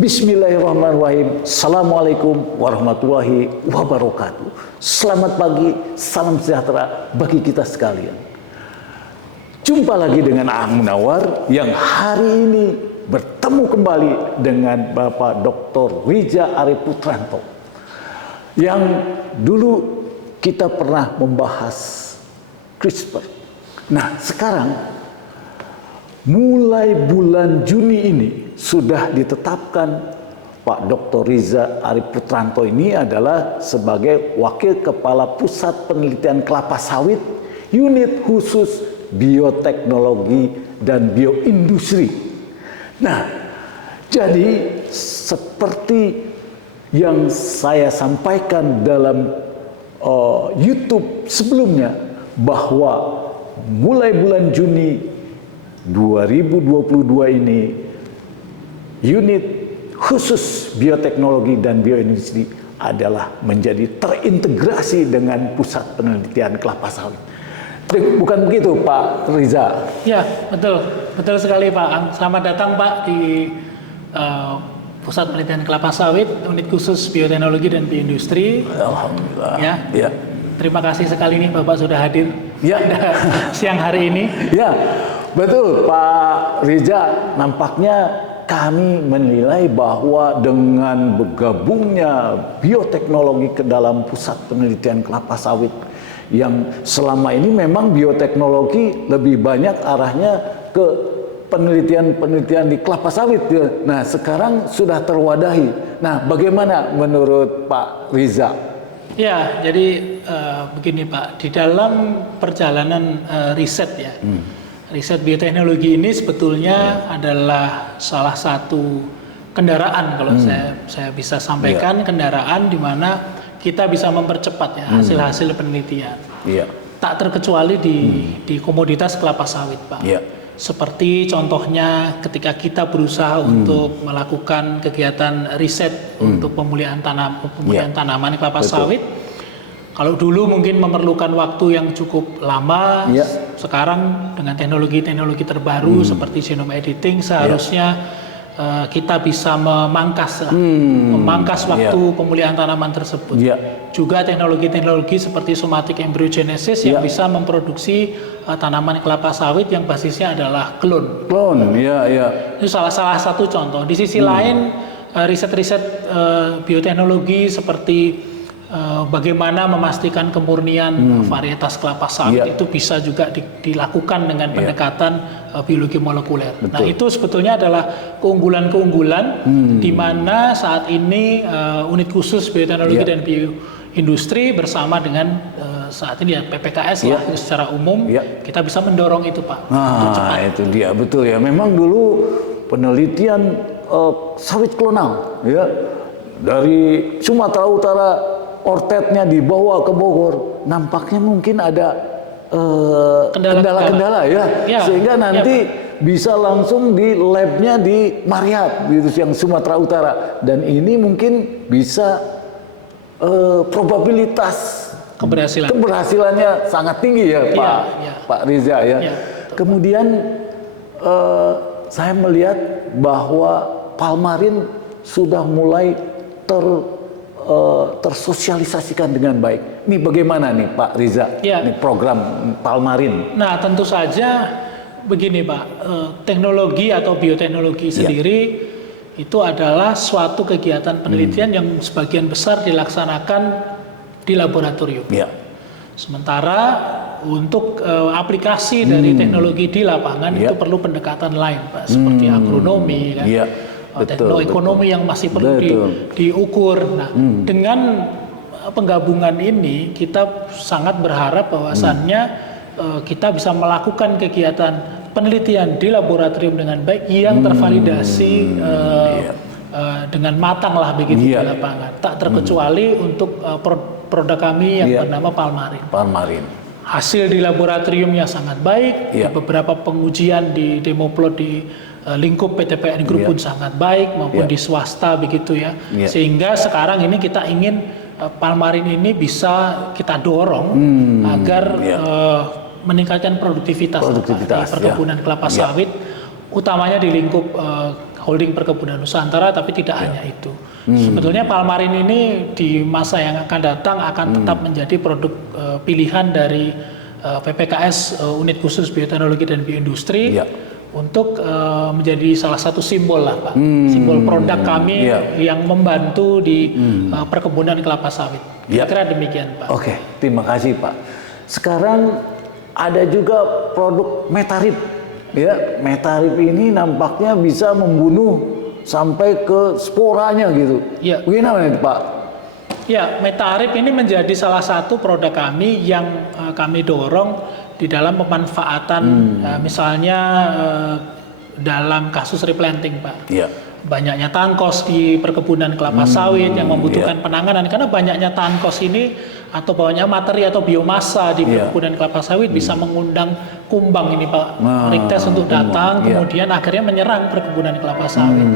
Bismillahirrahmanirrahim. Assalamualaikum warahmatullahi wabarakatuh. Selamat pagi, salam sejahtera bagi kita sekalian. Jumpa lagi dengan Aang Munawar yang hari ini bertemu kembali dengan Bapak Dr. Riza Arif Putranto. Yang dulu kita pernah membahas CRISPR. Nah, sekarang mulai bulan Juni ini sudah ditetapkan Pak Dr. Riza Arif Putranto ini adalah sebagai Wakil Kepala Pusat Penelitian Kelapa Sawit Unit Khusus Bioteknologi dan Bioindustri. Nah, jadi seperti yang saya sampaikan dalam YouTube sebelumnya, bahwa mulai bulan Juni 2022 ini unit khusus bioteknologi dan bioindustri adalah menjadi terintegrasi dengan pusat penelitian kelapa sawit. Bukan begitu Pak Riza? Ya, betul sekali Pak. Selamat datang Pak di Pusat Penelitian Kelapa Sawit, Unit Khusus Bioteknologi dan Bioindustri. Alhamdulillah. Ya. Terima kasih sekali nih Bapak sudah hadir siang hari ini. Ya, betul Pak Riza. Nampaknya kami menilai bahwa dengan bergabungnya bioteknologi ke dalam Pusat Penelitian Kelapa Sawit, yang selama ini memang bioteknologi lebih banyak arahnya ke penelitian-penelitian di kelapa sawit. Nah, sekarang sudah terwadahi. Nah, bagaimana menurut Pak Riza? Ya, jadi begini Pak, di dalam perjalanan riset ya, riset bioteknologi ini sebetulnya adalah salah satu kendaraan, kalau saya bisa sampaikan, kendaraan di mana kita bisa mempercepat ya hasil-hasil penelitian. Tak terkecuali di komoditas kelapa sawit Pak. Seperti contohnya ketika kita berusaha untuk melakukan kegiatan riset untuk pemulihan tanaman kelapa sawit. Kalau dulu mungkin memerlukan waktu yang cukup lama, sekarang dengan teknologi-teknologi terbaru seperti genome editing seharusnya kita bisa memangkas waktu pemulihan tanaman tersebut. Juga teknologi-teknologi seperti somatic embryogenesis yang bisa memproduksi tanaman kelapa sawit yang basisnya adalah klon. Itu salah satu contoh. Di sisi lain, riset-riset bioteknologi seperti bagaimana memastikan kemurnian varietas kelapa sawit itu bisa juga dilakukan dengan pendekatan biologi molekuler. Nah, itu sebetulnya adalah keunggulan-keunggulan di mana saat ini unit khusus bioteknologi dan bioindustri bersama dengan saat ini ya PPKS lah secara umum kita bisa mendorong itu Pak. Nah, itu dia betul ya. Memang dulu penelitian sawit klonal ya dari Sumatera Utara, ortetnya dibawa ke Bogor, nampaknya mungkin ada kendala-kendala sehingga nanti bisa langsung di labnya di Mariat gitu yang Sumatera Utara, dan ini mungkin bisa probabilitas keberhasilannya sangat tinggi ya Pak Riza ya. Kemudian saya melihat bahwa Palmarin sudah mulai tersosialisasikan dengan baik. Ini bagaimana nih Pak Riza? Ini program Palmarin. Nah, tentu saja begini Pak, teknologi atau bioteknologi sendiri itu adalah suatu kegiatan penelitian yang sebagian besar dilaksanakan di laboratorium. Sementara untuk aplikasi dari teknologi di lapangan itu perlu pendekatan lain Pak, seperti agronomi kan. Teknoekonomi yang masih perlu diukur. Nah, dengan penggabungan ini kita sangat berharap bahwasannya kita bisa melakukan kegiatan penelitian di laboratorium dengan baik yang tervalidasi dengan matang lah begitu di lapangan. Tak terkecuali untuk produk kami yang bernama Palmarin. Hasil di laboratoriumnya sangat baik, beberapa pengujian di demo plot di lingkup PTPN Group pun sangat baik, maupun di swasta begitu ya. Sehingga sekarang ini kita ingin Palmarin ini bisa kita dorong agar meningkatkan produktivitas perkebunan kelapa sawit, utamanya di lingkup holding perkebunan Nusantara, tapi tidak hanya itu. Sebetulnya Palmarin ini di masa yang akan datang akan tetap menjadi produk pilihan dari PPKS Unit Khusus Bioteknologi dan Bioindustri untuk menjadi salah satu simbol lah Pak, simbol produk kami yang membantu di perkebunan kelapa sawit. Kira-kira demikian Pak. Oke, terima kasih Pak. Sekarang ada juga produk Metarip. Ya, Metarip ini nampaknya bisa membunuh sampai ke sporanya gitu. Ya. Bagaimana Pak? Ya, Metarip ini menjadi salah satu produk kami yang kami dorong di dalam pemanfaatan, misalnya dalam kasus replanting, Pak. Ya. Banyaknya tangkos di perkebunan kelapa sawit yang membutuhkan penanganan, karena banyaknya tangkos ini atau banyaknya materi atau biomasa di perkebunan kelapa sawit bisa mengundang kumbang ini Pak Riktes untuk datang, kemudian akhirnya menyerang perkebunan kelapa sawit.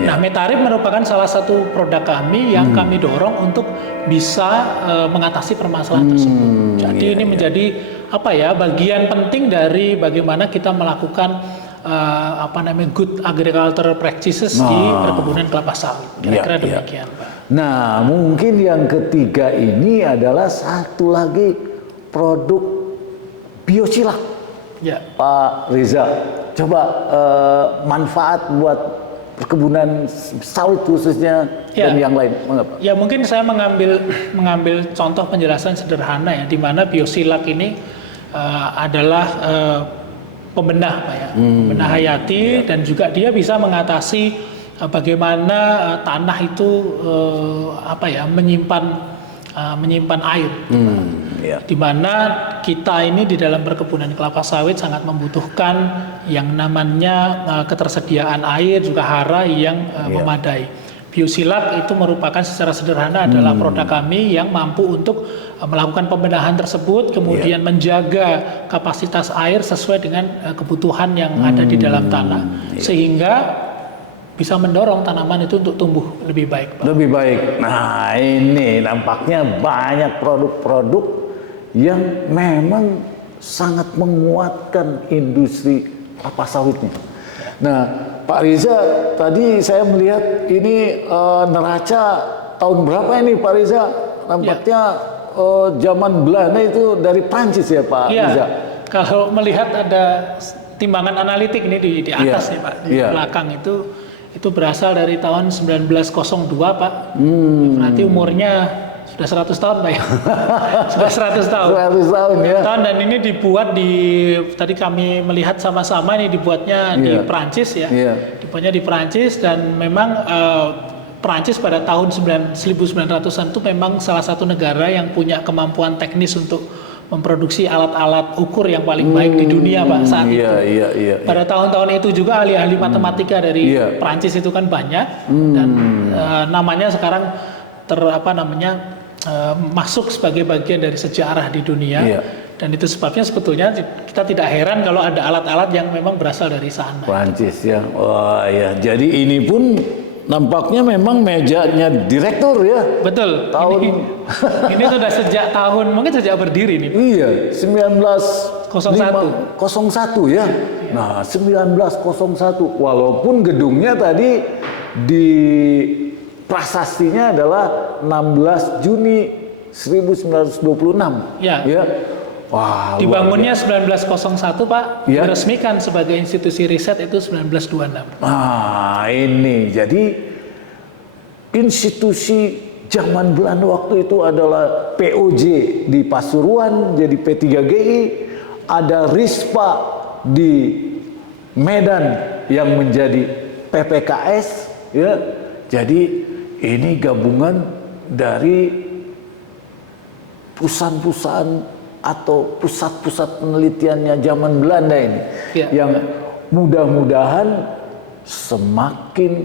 Nah, Metarip merupakan salah satu produk kami yang kami dorong untuk bisa mengatasi permasalahan tersebut. Jadi ini menjadi bagian penting dari bagaimana kita melakukan good agricultural practices di perkebunan kelapa sawit. Kira-kira demikian, Pak. Nah, mungkin yang ketiga ini adalah satu lagi produk biosilak. Ya. Pak Riza, coba manfaat buat perkebunan sawit khususnya dan yang lain. Mengapa? Ya, mungkin saya mengambil contoh penjelasan sederhana ya, di mana biosilak ini adalah pembenah Pak ya, pembenah hayati, dan juga dia bisa mengatasi bagaimana tanah itu menyimpan air, di mana kita ini di dalam perkebunan kelapa sawit sangat membutuhkan yang namanya ketersediaan air juga hara yang memadai. Biosilak itu merupakan secara sederhana adalah produk kami yang mampu untuk melakukan pembenahan tersebut, kemudian menjaga kapasitas air sesuai dengan kebutuhan yang ada di dalam tanah, sehingga bisa mendorong tanaman itu untuk tumbuh lebih baik, Pak. Lebih baik. Nah, ini nampaknya banyak produk-produk yang memang sangat menguatkan industri kelapa sawitnya. Nah, Pak Riza, tadi saya melihat ini neraca tahun berapa ini Pak Riza? Nampaknya zaman Belanda itu dari Prancis ya Pak Riza? Kalau melihat ada timbangan analitik ini di atas nih Pak, di belakang itu berasal dari tahun 1902 Pak. Berarti umurnya sudah 100 tahun Pak ya. Sudah 100 tahun. 100 tahun ya. Dan ini dibuat tadi kami melihat sama-sama ini dibuatnya di Prancis ya. Dibuatnya di Prancis, dan memang Prancis pada tahun 1900-an itu memang salah satu negara yang punya kemampuan teknis untuk memproduksi alat-alat ukur yang paling baik di dunia Pak saat itu. Pada tahun-tahun itu juga ahli-ahli matematika dari Prancis itu kan banyak, dan namanya sekarang masuk sebagai bagian dari sejarah di dunia. Dan itu sebabnya sebetulnya kita tidak heran kalau ada alat-alat yang memang berasal dari sana. Prancis ya. Wah ya. Jadi ini pun nampaknya memang mejanya direktur ya. Betul. Ini sudah sejak mungkin sejak berdiri nih. Iya, 1901 ya. Nah, 1901 walaupun gedungnya tadi di prasastinya adalah 16 Juni 1926. Ya. Wah, dibangunnya 1901 Pak, diresmikan sebagai institusi riset itu 1926. Nah, ini jadi institusi zaman Belanda waktu itu adalah POJ di Pasuruan jadi P3GI, ada RISPA di Medan yang menjadi PPKS ya. Jadi ini gabungan dari perusahaan-perusahaan atau pusat-pusat penelitiannya zaman Belanda ini, yang mudah-mudahan semakin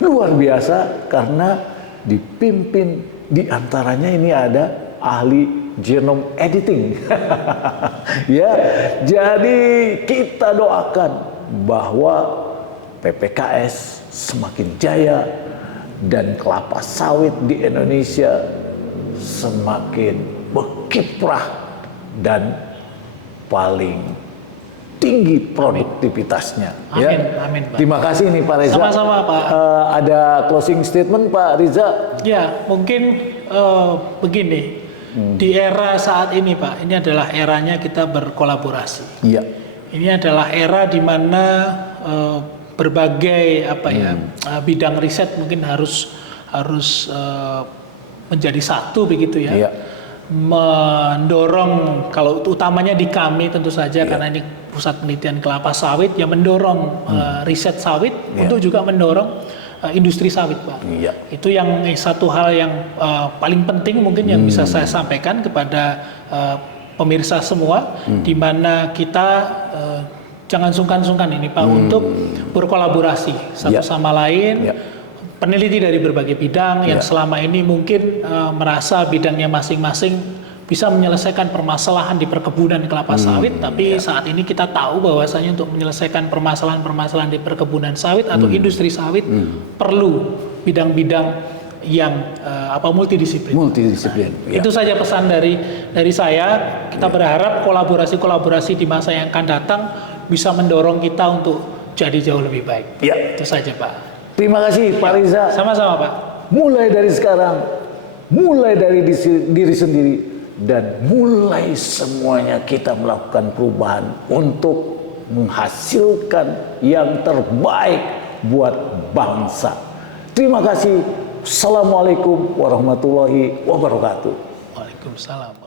luar biasa karena dipimpin, diantaranya ini ada ahli genome editing. Ya, jadi kita doakan bahwa PPKS semakin jaya dan kelapa sawit di Indonesia semakin berkiprah dan paling tinggi produktivitasnya. Amin, amin, Pak. Terima kasih nih Pak Reza. Sama-sama, Pak. Ada closing statement Pak Reza? Ya, mungkin begini. Di era saat ini, Pak, ini adalah eranya kita berkolaborasi. Iya. Ini adalah era di mana berbagai bidang riset mungkin harus menjadi satu begitu ya. Iya. Mendorong, kalau utamanya di kami tentu saja karena ini pusat penelitian kelapa sawit yang mendorong riset sawit untuk juga mendorong industri sawit, Pak. Iya. Itu yang satu hal yang paling penting mungkin yang bisa saya sampaikan kepada pemirsa semua, di mana kita jangan sungkan-sungkan ini Pak untuk berkolaborasi satu sama lain. Peneliti dari berbagai bidang yang selama ini mungkin merasa bidangnya masing-masing bisa menyelesaikan permasalahan di perkebunan kelapa sawit, tapi saat ini kita tahu bahwasanya untuk menyelesaikan permasalahan-permasalahan di perkebunan sawit atau industri sawit perlu bidang-bidang yang multidisiplin. Multidisiplin. Itu saja pesan dari saya. Kita berharap kolaborasi-kolaborasi di masa yang akan datang bisa mendorong kita untuk jadi jauh lebih baik. Itu saja, Pak. Terima kasih Pak Reza. Sama-sama, Pak. Mulai dari sekarang, mulai dari diri sendiri, dan mulai semuanya kita melakukan perubahan untuk menghasilkan yang terbaik buat bangsa. Terima kasih. Assalamualaikum warahmatullahi wabarakatuh. Waalaikumsalam.